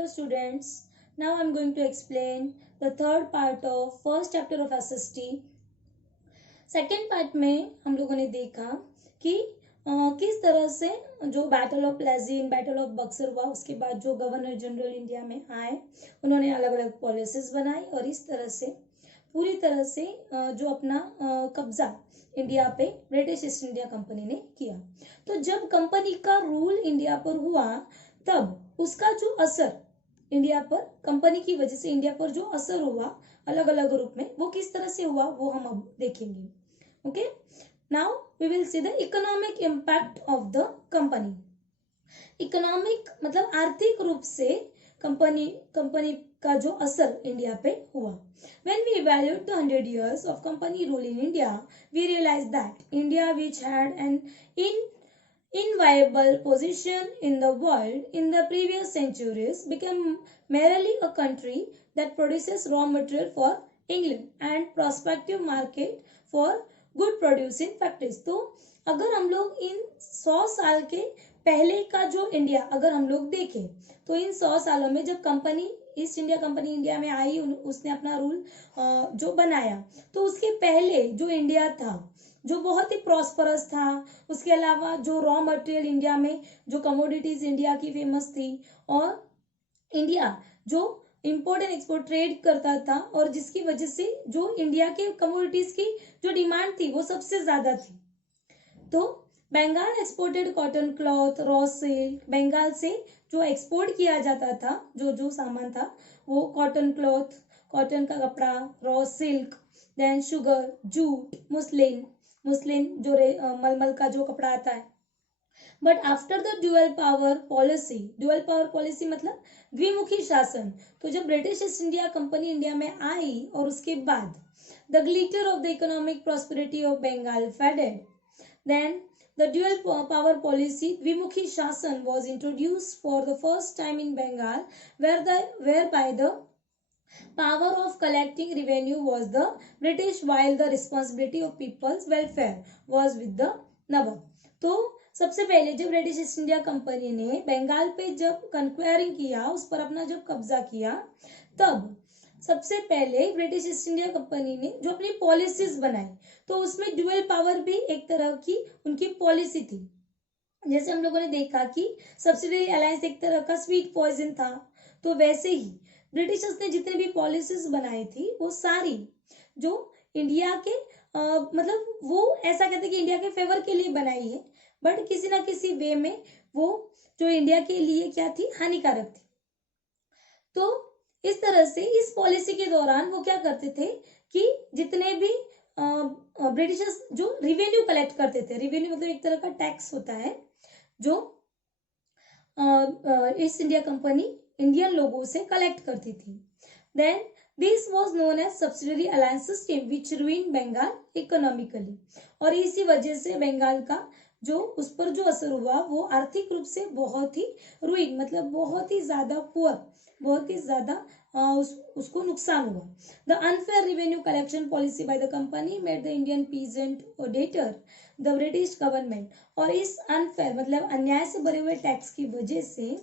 Hello students, now I am going to explain the third part of first chapter of SST. Second part में हम लोगों ने देखा कि किस तरह से जो battle of Plassey, battle of Buxar हुआ, उसके बाद जो गवर्नर जनरल इंडिया में आए उन्होंने अलग अलग पॉलिसीज बनाई और इस तरह से पूरी तरह से जो अपना कब्जा इंडिया पे ब्रिटिश ईस्ट इंडिया कंपनी ने किया। तो जब कंपनी का रूल इंडिया पर हुआ तब उसका जो असर इंडिया पर, कंपनी की वजह से इंडिया पर जो असर हुआ अलग अलग रूप में, वो किस तरह से हुआ वो हम अब देखेंगे। Okay, now we will see the economic impact of the company. Economic मतलब आर्थिक रूप से कंपनी का जो असर इंडिया पे हुआ। When we evaluate the 100 years of company rule in India, we realize that India, which had an inviolable position in the world in the previous centuries, became merely a country that produces raw material for England and prospective market for good produce in factories. तो अगर हम लोग इन 100 साल के पहले का जो India अगर हम लोग देखें तो इन 100 सालों में जब company east India company India में आई, उसने अपना रूल जो बनाया, तो उसके पहले जो इंडिया था जो बहुत ही प्रॉस्परस था। उसके अलावा जो रॉ मटेरियल इंडिया में, जो कमोडिटीज इंडिया की फेमस थी, और इंडिया जो इंपोर्ट एंड एक्सपोर्ट ट्रेड करता था, और जिसकी वजह से जो इंडिया के कमोडिटीज की जो डिमांड थी वो सबसे ज्यादा थी। तो Bengal exported cotton cloth, raw silk, Bengal से जो एक्सपोर्ट किया जाता था जो सामान था वो कॉटन क्लॉथ, कॉटन का कपड़ा, raw silk, then sugar, jute, muslin जो मलमल का जो कपड़ा आता है। But after the dual power policy मतलब द्विमुखी शासन, तो जब British East India company India में आई और उसके बाद the glitter of the economic prosperity of Bengal faded, then the dual power policy, Dvimukhi Shasan, was introduced for the first time in Bengal, whereby the power of collecting revenue was the British, while the responsibility of people's welfare was with the Nawab. तो सबसे पहले जब British East India company ने बंगाल पे जब कंक्वायरिंग किया, उस पर अपना जब कब्जा किया, तब सबसे पहले ब्रिटिश ईस्ट इंडिया कंपनी ने जो अपनी पॉलिसीज बनाई, तो उसमें ड्यूअल पावर भी एक तरह की उनकी पॉलिसी थी। जैसे हम लोगों ने देखा कि सब्सिडरी अलायंस एक तरह का स्वीट पॉइजन था, तो वैसे ही ब्रिटिशर्स ने जितने भी पॉलिसीज बनाई थी वो सारी जो इंडिया के मतलब वो ऐसा कहते हैं कि इंडिया के फेवर के लिए बनाई है, बट किसी ना किसी वे में वो जो इंडिया के लिए क्या थी, हानिकारक थी। तो इस तरह से इस पॉलिसी के दौरान वो क्या करते थे कि जितने भी ब्रिटिशर्स जो रिवेन्यू कलेक्ट करते थे, रिवेन्यू मतलब एक तरह का टैक्स होता है जो ईस्ट इंडिया कंपनी इंडियन लोगों से कलेक्ट करती थी, then this was known as subsidiary alliance system which ruin Bengal economically. और इसी वजह से बंगाल का जो उस पर जो असर हुआ वो आर्थिक रूप से बहुत ही रूइन मतलब बहुत ही ज्यादा पुअर, बहुत ही ज्यादा उसको नुकसान हुआ। The unfair revenue collection policy by the company made the Indian peasant debtor the British government. और इस अनफेयर मतलब अन्याय से भरे हुए टैक्स की वजह से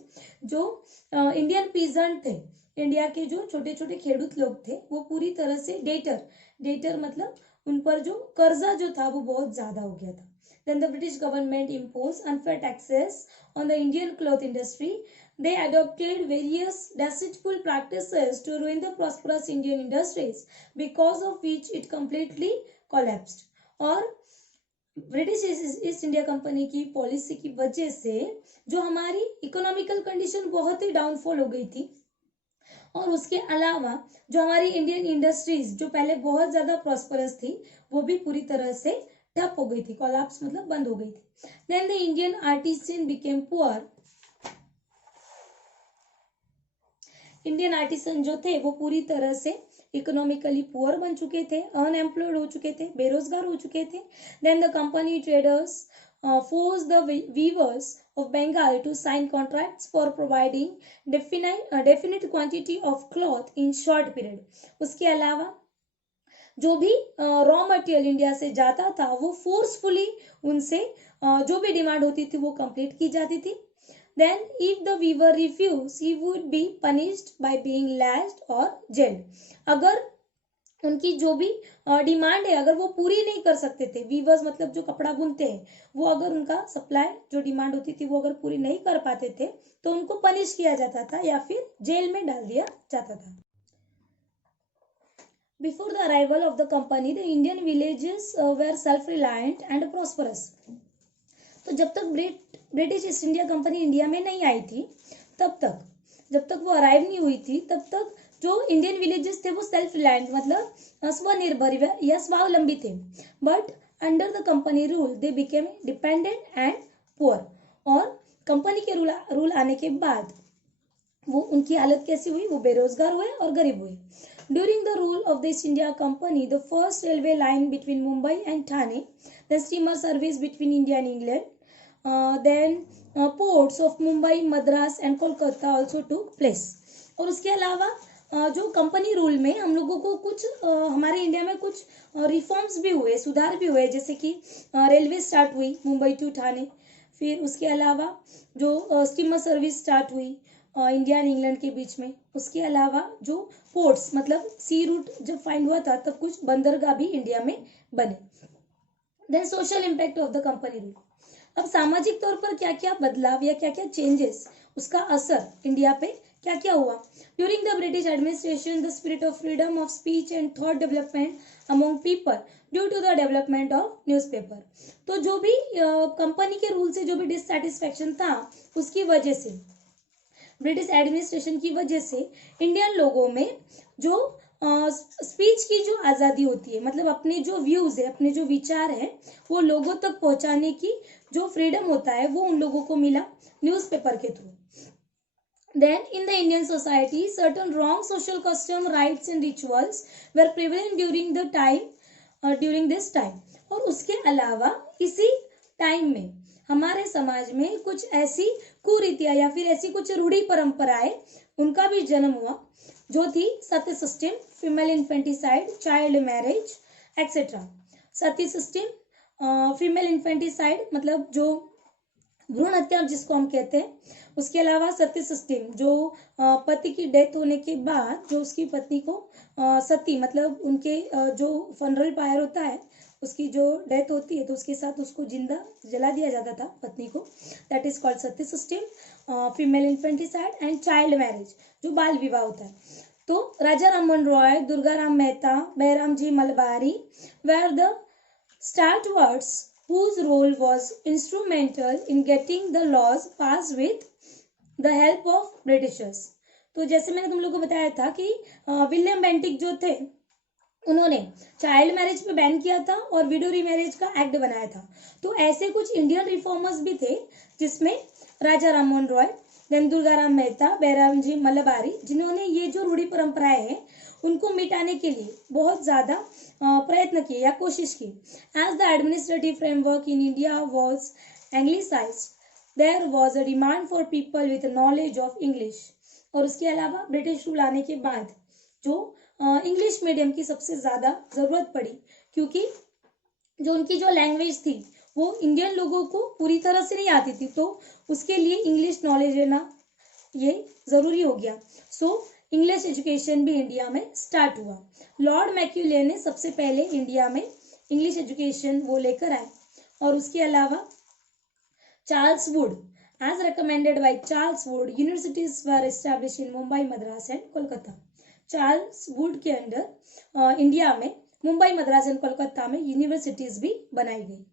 जो इंडियन पीजेंट थे, इंडिया के जो छोटे छोटे खेडूत लोग थे, वो पूरी तरह से डेटर मतलब उन पर जो कर्जा जो था वो बहुत ज्यादा हो गया था। Then the British government imposed unfair taxes on the Indian cloth industry. They adopted various deceitful practices to ruin the prosperous Indian industries, because of which it completely collapsed. और ब्रिटिश ईस्ट इंडिया कंपनी की policy की वजह से जो हमारी economical condition बहुत ही downfall हो गई थी, और उसके अलावा जो हमारी इंडियन इंडस्ट्रीज जो पहले बहुत ज्यादा प्रॉस्परस थी वो भी पूरी तरह से ठप हो गई थी, कोलैप्स मतलब बंद हो गई थी। Then the Indian artisan became poor. Indian artisan जो थे वो पूरी तरह से इकोनॉमिकली पुअर बन चुके थे, अनएम्प्लॉयड हो चुके थे, बेरोजगार हो चुके थे। Then the company traders force the weavers of Bengal to sign contracts for providing definite quantity of cloth in short period. उसके अलावा जो भी रॉ मटेरियल इंडिया से जाता था वो फोर्सफुली उनसे जो भी डिमांड होती थी वो कंप्लीट की जाती थी। Then if the weaver refused, he would be punished by being lashed or jailed. अगर उनकी जो भी डिमांड है अगर वो पूरी नहीं कर सकते थे, वीवर्स मतलब जो कपड़ा बुनते हैं, वो अगर उनका सप्लाई जो डिमांड होती थी वो अगर पूरी नहीं कर पाते थे तो उनको पनिश किया जाता था या फिर जेल में डाल दिया जाता था. Before the arrival of the company, the Indian villages were self-reliant and prosperous. तो जब तक British East India company India में नहीं आई थी, तब तक जब तक वो अराइव नहीं हुई थी तब तक जो इंडियन विलेजेस थे वो सेल्फ रिलायंट मतलब स्वनिर्भर या स्वावलंबी थे. But under the company rule they became dependent and poor. और कंपनी के रूल आने के बाद वो उनकी हालत कैसी हुई, वो बेरोजगार हुए और गरीब हुए. During the rule of the East India Company, the first railway line between Mumbai and Thane, the steamer service between India and England, then ports of Mumbai, Madras and Kolkata also took place. और उसके अलावा जो company rule में हम लोगों को कुछ हमारे इंडिया में कुछ रिफॉर्म्स भी हुए, सुधार भी हुए, जैसे कि रेलवे स्टार्ट हुई मुंबई टू ठाणे. फिर उसके अलावा जो स्टीमर सर्विस स्टार्ट हुई इंडिया एंड इंग्लैंड के बीच में. उसके अलावा जो पोर्ट्स मतलब सी रूट जब फाइंड हुआ था तब कुछ बंदरगाह भी इंडिया में बने. Then social impact of the company rule. अब सामाजिक तौर पर क्या क्या बदलाव या क्या क्या चेंजेस, उसका असर इंडिया पे क्या क्या हुआ. During the British administration the spirit of freedom of speech and thought development among people due to the development of newspaper. तो जो भी कंपनी के रूल से जो भी डिससेटिस्फैक्शन था उसकी वजह से, ब्रिटिश एडमिनिस्ट्रेशन की वजह से इंडियन लोगों में जो स्पीच की जो आज़ादी होती है, मतलब अपने जो व्यूज़ है, अपने जो विचार है वो लोगों तक पहुंचाने की जो फ्रीडम होता है वो उन लोगों को मिला न्यूज़पेपर के through. Then in the Indian society, certain wrong social custom, rites and rituals were prevalent during this time. और उसके अलावा इसी टाइम में हमारे समाज में कुछ ऐसी कुरीतियां या फिर ऐसी कुछ रूढ़ी परंपराएं उनका भी जन्म हुआ, जो थी sati system, female infanticide, child marriage etcetera. Sati system, female infanticide मतलब जो भ्रूण हत्या जिसको हम कहते हैं. उसके अलावा सती सिस्टम जो पति की डेथ होने के बाद जो उसकी पत्नी को सती मतलब उनके जो फनरल पायर होता है उसकी जो डेथ होती है तो उसके साथ उसको जिंदा जला दिया जाता था पत्नी को. That is called sati system, female infanticide and child marriage जो बाल विवाह होता है. तो Raja Rammohan Roy, Durgaram Mehta, Behramji Malabari were the stalwarts whose role was instrumental in getting the laws passed with the help of Britishers. तो जैसे मैंने तुम लोग को बताया था कि विलियम बेंटिक जो थे उन्होंने चाइल्ड मैरिज पे बैन किया था और विडो रीमैरिज का एक्ट बनाया था. तो ऐसे कुछ इंडियन रिफॉर्मर्स भी थे जिसमें राजा राममोहन रॉय, देन दुर्गाराम मेहता, बैराम जी मलबारी, जिन्होंने ये जो रूढ़ी परंपराएं हैं उनको मिटाने के लिए बहुत ज़्यादा प्रयत्न किए या कोशिश की. As the administrative framework in India was anglicised there was a demand for people with knowledge of English. और उसके अलावा ब्रिटिश रूल आने के बाद जो इंग्लिश मीडियम की सबसे ज़्यादा ज़रूरत पड़ी, क्योंकि जो उनकी जो लैंग्वेज थी वो इंडियन लोगों को पूरी तरह से नहीं आती थी, तो उसके लिए इंग्लिश नॉलेज लेना ये ज़रूरी हो गया. सो इंग्लिश एजुकेशन भी इंडिया में स्टार्ट हुआ. लॉर्ड मैक्यूले ने सबसे पहले इंडिया में इंग्लिश एजुकेशन वो लेकर आए. और उसके अलावा Charles Wood, as recommended by Charles Wood, universities were establish in Mumbai, Madras and Kolkata. Charles Wood के अंडर इंडिया में मुंबई, मद्रास एंड कोलकाता में यूनिवर्सिटीज भी बनाई गई.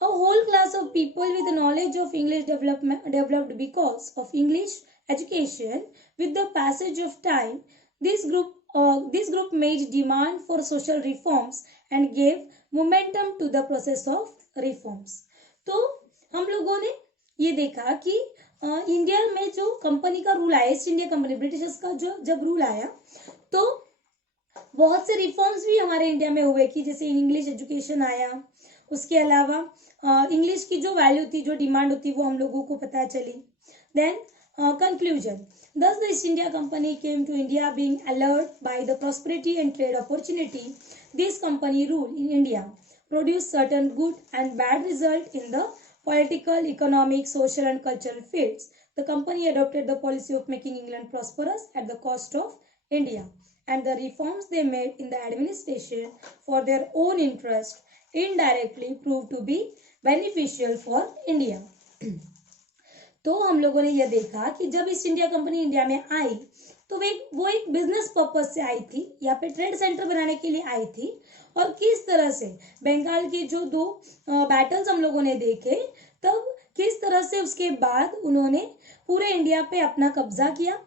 A whole class of people with knowledge of English developed because of English education. With the passage of time, this group made demand for social reforms and gave momentum to the process of reforms. तो हम लोगों ने ये देखा कि India में जो company का रूल आया, ईस्ट इंडिया कंपनी, ब्रिटिशर्स का जो जब रूल आया तो बहुत से रिफॉर्म्स भी हमारे इंडिया में हुए कि जैसे इंग्लिश एजुकेशन आया. उसके अलावा इंग्लिश की जो वैल्यू थी, जो डिमांड होती, वो हम लोगों को पता चली. Then conclusion. Thus the East India Company came to India being allured by the prosperity and trade opportunity. This company rule in India produced certain good and bad result in the political, economic, social and cultural fields. The company adopted the policy of making England prosperous at the cost of India, and the reforms they made in the administration for their own interest indirectly proved to be beneficial for India. तो हम लोगों ने यह देखा कि जब east India company India में आई तो वो एक बिजनेस पर्पज से आई थी, यहाँ पे ट्रेड सेंटर बनाने के लिए आई थी, और किस तरह से बंगाल के जो दो बैटल्स हम लोगों ने देखे, तब किस तरह से उसके बाद उन्होंने पूरे इंडिया पे अपना कब्जा किया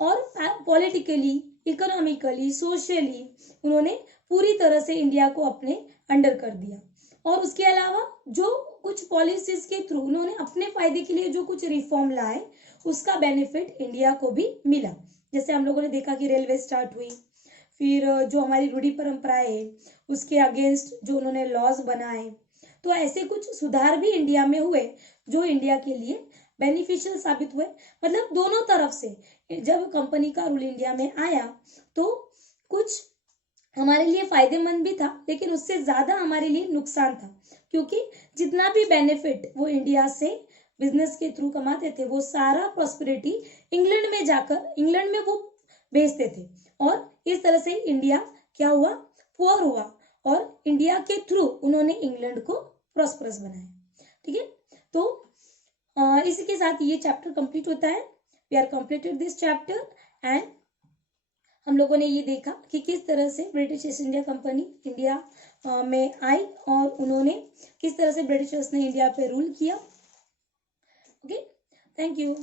और पॉलिटिकली, इकोनॉमिकली, सोशली उन्होंने पूरी तरह से इंडिया को अपने अंडर कर दिया। और उसके अलावा जो कुछ पॉलिसीज के थ्रू उन्होंने अपने फायदे के लिए जो कुछ रिफॉर्म लाए, उसका बेनिफिट इंडिया को भी मिला। जैसे हम लोगों ने देखा कि रेलवे स्टार्ट हुई, फिर जो हमारी रूढ़ी परंपराएं है उसके अगेंस्ट जो उन्होंने लॉज बनाए, तो ऐसे कुछ सुधार भी इंडिया में हुए जो इंडिया के लिए बेनिफिशियल साबित हुए। मतलब दोनों तरफ से जब कंपनी का रूल इंडिया में आया तो कुछ हमारे लिए फायदेमंद भी था, लेकिन उससे ज्यादा हमारे लिए नुकसान था, क्योंकि जितना भी बेनिफिट वो इंडिया से बिजनेस के थ्रू कमाते थे वो सारा प्रॉस्पेरिटी इंग्लैंड में जाकर इंग्लैंड में वो भेजते थे, और इस तरह से इंडिया क्या हुआ, पुअर हुआ, और इंडिया के थ्रू उन्होंने इंग्लैंड को प्रॉस्परस बनाया। ठीक है, तो इसी के साथ ये चैप्टर कंप्लीट होता है। We are completed this chapter, and हम लोगों ने ये देखा कि किस तरह से British East India company India में आई और उन्होंने किस तरह से ब्रिटिशर्स ने इंडिया पे रूल किया। Okay, thank you.